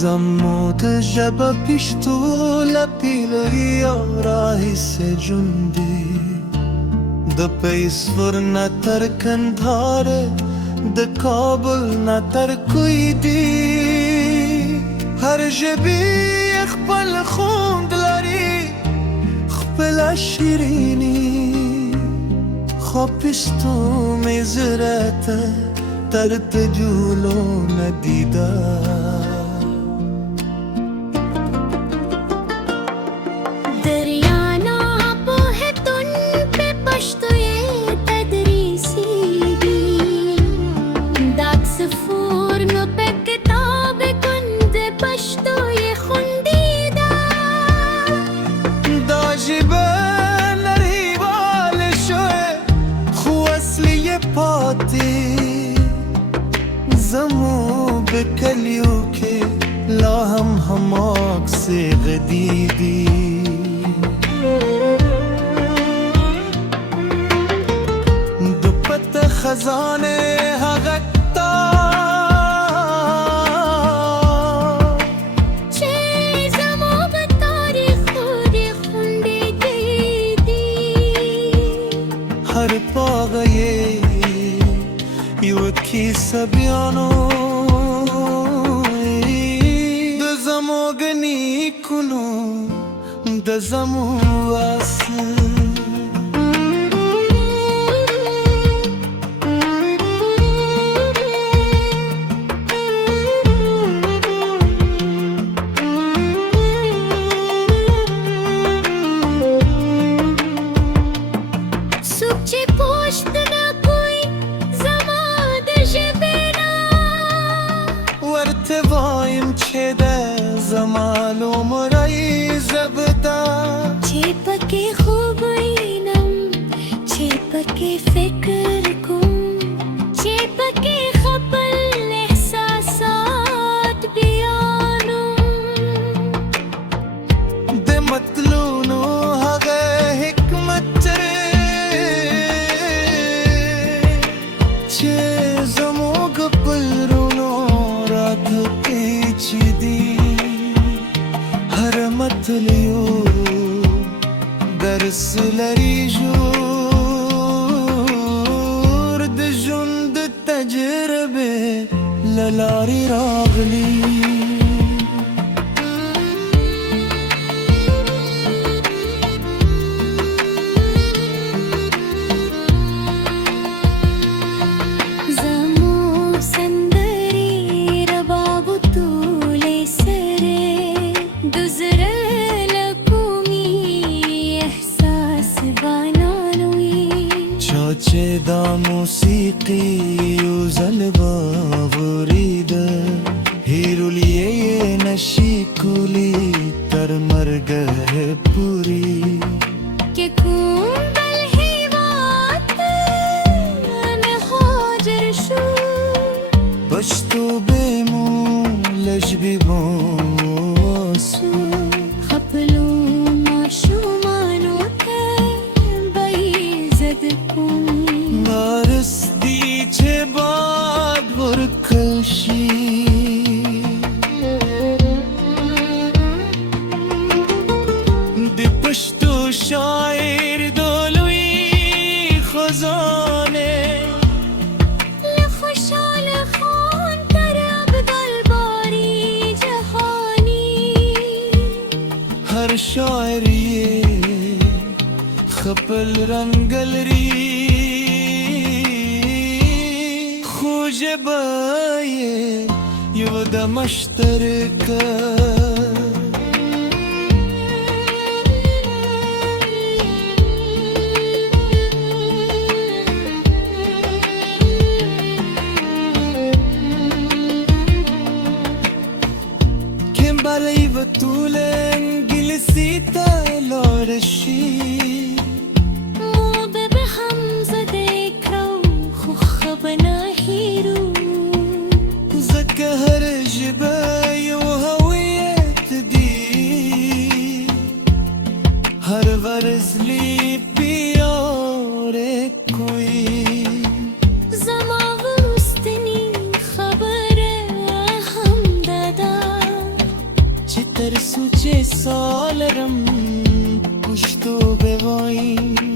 زموت جب پیشتو لپیلوی آراهی سے جندی د پیسور نا تر کندهار د کابل نا تر کوی دی هر ژبې خپل خوند لري خپل شیرینی خو پیشتو می زرت تر تجولو ندیده زمو بکلیو کے لا ہم آگ سے غدیدی دوپت خزانے حغتا زمو بتاریخ خوری خوندی دیدی ہر پاغیے یو کیسه بیانو د زموږنی کونو د زمو واسه وایم چه ده زمان عمرای زبدا چه پکی خوب اینم چه پکی فکر کن چه پکی خپل احساسات بیانو د مطلونو هغه حکمت چه زموږ پرونو پیچیدی هر مطلیو درس لري جوړ د ژوند تجربه للاري راغلي چه دا موسیقی و زلبا وریده هیرولیه نشی کولی تر مرگه پوری که کون بل حیوات نخاجر شو پشتو بیمو لجبی باسو خپلو ماشو مانو بیزد کن چه باد ورکشی دی پشتو شاعر دولوی خزانه لخوشال خان تر عبدالباری جهانی هر شاعری خپل رنگلری جبایه یو د مشترکه kimberley و طول انگلیسی تا لارشی هر جباي وهويت دي هر غرز لي بيارك كوي زما وستني خبر هم دادا साल रम कुछ तो बेवई